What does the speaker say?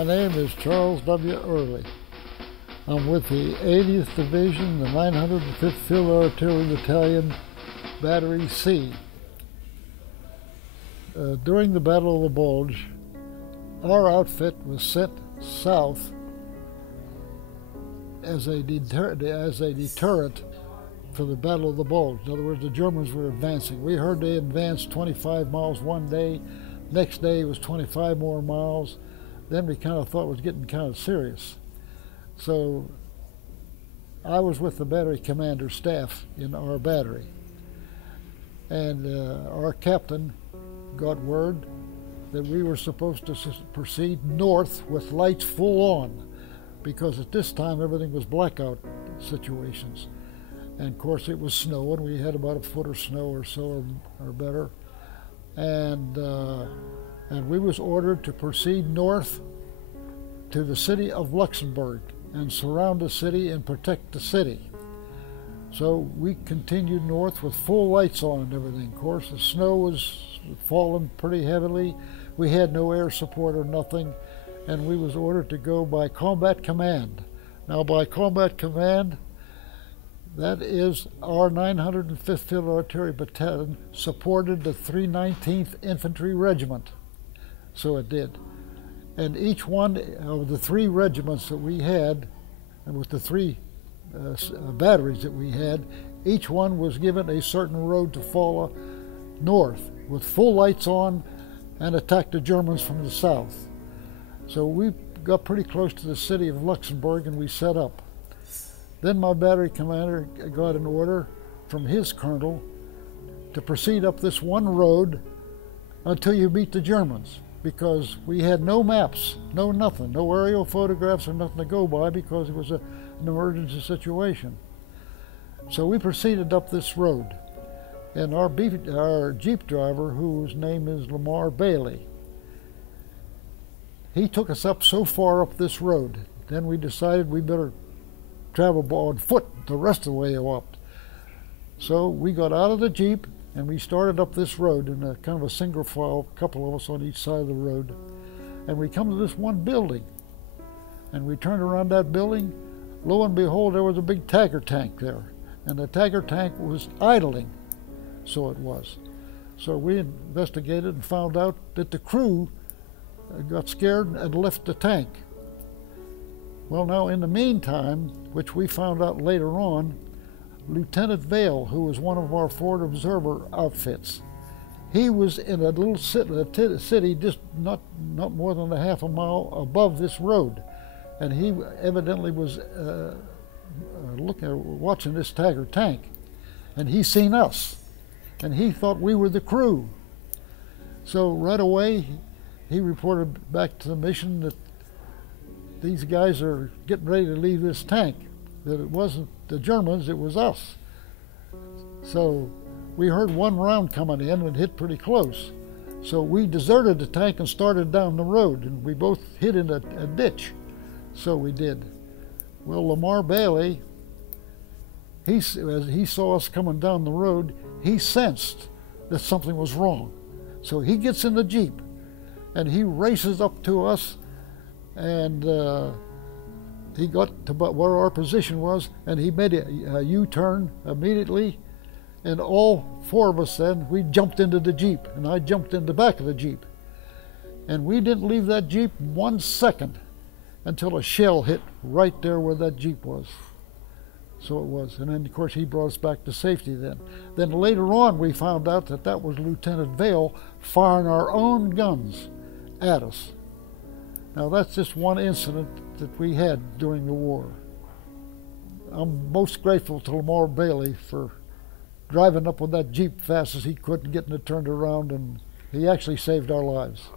My name is Charles W. Early. I'm with the 80th Division, the 905th Field Artillery Battalion, Btry C. During the Battle of the Bulge, our outfit was sent south as a deterrent for the Battle of the Bulge. In other words, the Germans were advancing. We heard they advanced 25 miles one day. Next day it was 25 more miles. Then we kind of thought it was getting kind of serious. So I was with the battery commander staff in our battery. And our captain got word that we were supposed to proceed north with lights full on, because at this time everything was blackout situations. And of course it was snowing. We had about a foot of snow or so or better. And we was ordered to proceed north to the city of Luxemburg and surround the city and protect the city. So we continued north with full lights on and everything. Of course, the snow was falling pretty heavily. We had no air support or nothing, and we was ordered to go by combat command. Now, by combat command, that is our 905th Field Artillery Battalion supported the 319th Infantry Regiment. So it did. And each one of the three regiments that we had, and with the three batteries that we had, each one was given a certain road to follow north with full lights on and attack the Germans from the south. So we got pretty close to the city of Luxemburg and we set up. Then my battery commander got an order from his colonel to proceed up this one road until you meet the Germans, because we had no maps, no nothing, no aerial photographs or nothing to go by, because it was an emergency situation. So we proceeded up this road, and our Jeep driver, whose name is Lamar Bailey, he took us up so far up this road. Then we decided we better travel on foot the rest of the way up. So we got out of the Jeep and we started up this road in a kind of a single file, a couple of us on each side of the road. And we come to this one building. And we turned around that building. Lo and behold, there was a big Tiger tank there. And the Tiger tank was idling. So it was. So we investigated and found out that the crew got scared and left the tank. Well, now in the meantime, which we found out later on, Lieutenant Vale, who was one of our forward observer outfits, he was in a little city just not more than a half a mile above this road, and he evidently was watching this Tiger tank, and he seen us, and he thought we were the crew. So right away, he reported back to the mission that these guys are getting ready to leave this tank, that it wasn't the Germans, it was us. So we heard one round coming in and hit pretty close. So we deserted the tank and started down the road, and we both hid in a ditch. So we did. Well, Lamar Bailey, as he saw us coming down the road, he sensed that something was wrong. So he gets in the Jeep and he races up to us, and he got to about where our position was, and he made a U-turn immediately, and all four of us then, we jumped into the Jeep, and I jumped in the back of the Jeep. And we didn't leave that Jeep 1 second until a shell hit right there where that Jeep was. So it was. And then, of course, he brought us back to safety then. Then later on, we found out that that was Lieutenant Vale firing our own guns at us. Now, that's just one incident that we had during the war. I'm most grateful to Lamar Bailey for driving up with that Jeep fast as he could and getting it turned around, and he actually saved our lives.